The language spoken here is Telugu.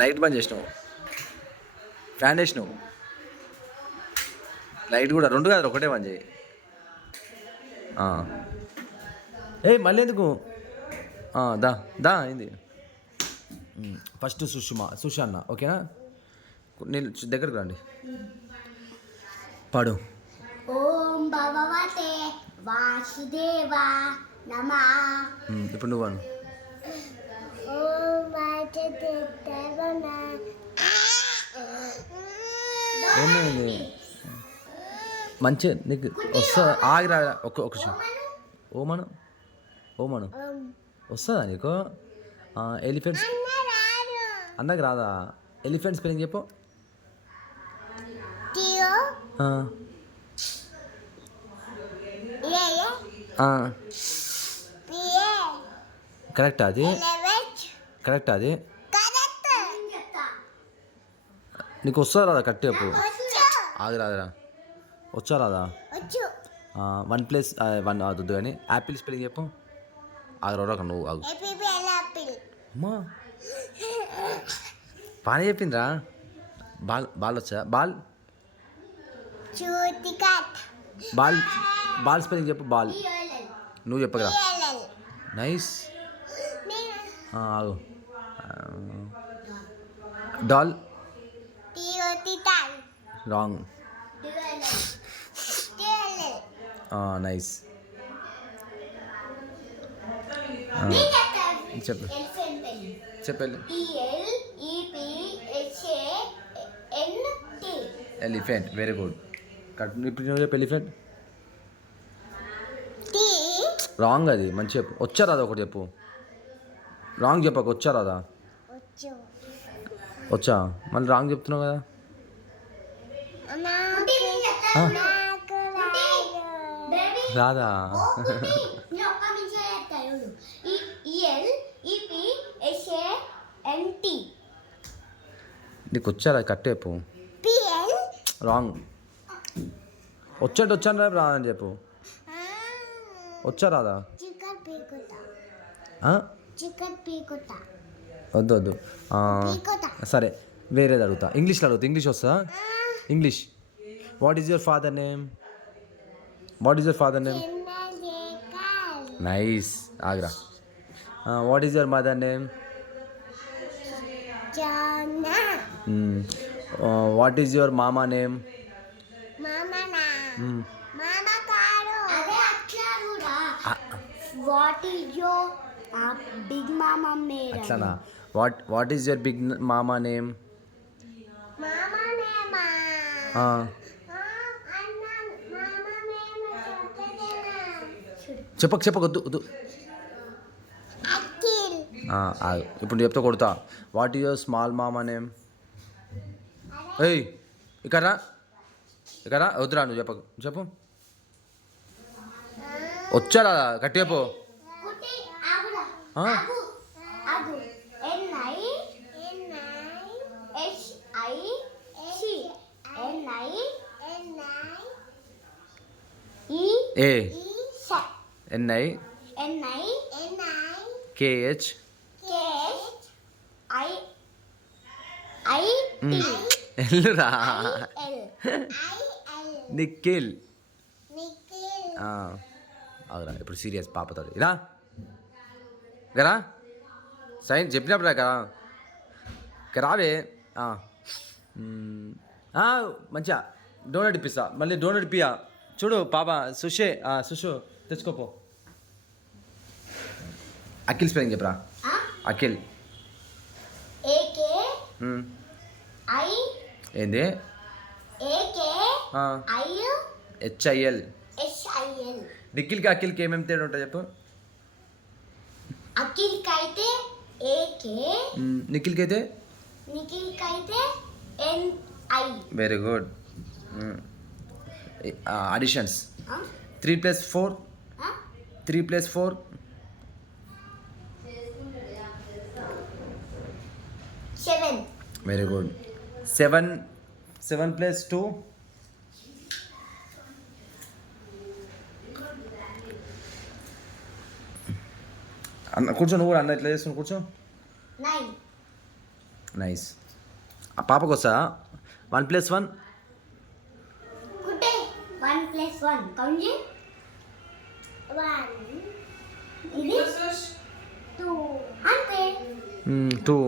లైట్ బంద్ చేసినావు, ఫ్యాన్ వేసినావు, లైట్ కూడా రెండు కాదు ఒకటే బంద్ చేయి. ఏ మళ్ళీ ఎందుకు? దా దా అయింది. ఫస్ట్ సుషాన్న ఓకేనా? నేను దగ్గరకు రండి, పాడు. ఓం భగవతే వాసుదేవ నమః. ఇప్పుడు నువ్వు అను. ఓం వాసుదేవ ఏమైంది? మంచి నీకు వస్తా, ఆగిరా ఒక ఓమను ఓమను వస్తుందా నీకు? ఎలిఫెంట్స్ అన్నకు రాదా? ఎలిఫెంట్ స్పెల్లింగ్ చెప్పు. కరెక్టా అది? కరెక్టా అది? నీకు వస్తుందా రాదా? కరెక్ట్ చెప్పు. ఆగిరాదరా, వచ్చా రాదా? 1+1 వద్దు కానీ యాపిల్ స్పెల్లింగ్ చెప్పు. ఆగరా నువ్వు ఆగు. అమ్మా బాగానే చెప్పిందిరా. బాల్ వచ్చా? బాల్ బాల్ బాల్ స్పెల్లింగ్ చెప్పు. బాల్ నువ్వు చెప్పగరా. నైస్. ఆగు. Doll wrong. నైస్. చెప్పు చెప్పండి. Elephant, very good. ఇప్పుడు నువ్వు చెప్పు ఎలిఫెంట్. రాంగ్ అది, మంచి చెప్పు. వచ్చా రాదా ఒకటి చెప్పు. రాంగ్ చెప్పక, వచ్చా రాదా? వచ్చా, మళ్ళీ రాంగ్ చెప్తున్నావు కదా. రాదా? నీకు వచ్చారా? కరెక్ట్ చెప్పు. రాంగ్. వచ్చాను రేపు రాదని చెప్పు. వచ్చా రాదా? వద్దు వద్దు. సరే వేరేది అడుగుతా, ఇంగ్లీష్లో అడుగుతా. ఇంగ్లీష్ వస్తుందా? English. What is your father name? What is your father name? Nice. Agra. What is your mother name? What is your mama name? What is your big mama name? అట్లానా? What is your big mama name? Mama name. చెప్పకొద్దు వద్దు. ఇప్పుడు చెప్తా కొడతా. What is your small mama name? ఏయ్ ఇక్కడ వద్దురా, నువ్వు చెప్పు. వచ్చారా? గట్టి చెప్పు. NI KH ఎల్లురా. నిఖిల్. అవురా. ఇప్పుడు సీరియస్ పాపతో ఇలా గరా సైన్స్ చెప్పినప్పుడు రావే. మంచిగా డోనట్ ఇప్పిస్తా. మళ్ళీ డోనట్ ఇప్పియా. చూడు పాప సుషు తెచ్చుకోపో. అఖిల్ స్పెల్లింగ్ చెప్పరా. అఖిల్ ఏంది? HIL. నిఖిల్కి అఖిల్కి ఏమేమి తేడా ఉంటాయి చెప్పు. అఖిల్కి అయితే AK, నిఖిల్కి అయితే NI. Very good. Additions. 3+4. 3+4. 7. Very good. 7+2. అన్న కూర్చో. నువ్వు కూడా అన్న ఎట్లా చేస్తున్నావు? కూర్చో. 9. నైస్. ఆ పాపకు వస్తా 1+1. కుట్టే 1+1 కౌంట్ చేయి 1 ఇది 2 అంతే 2.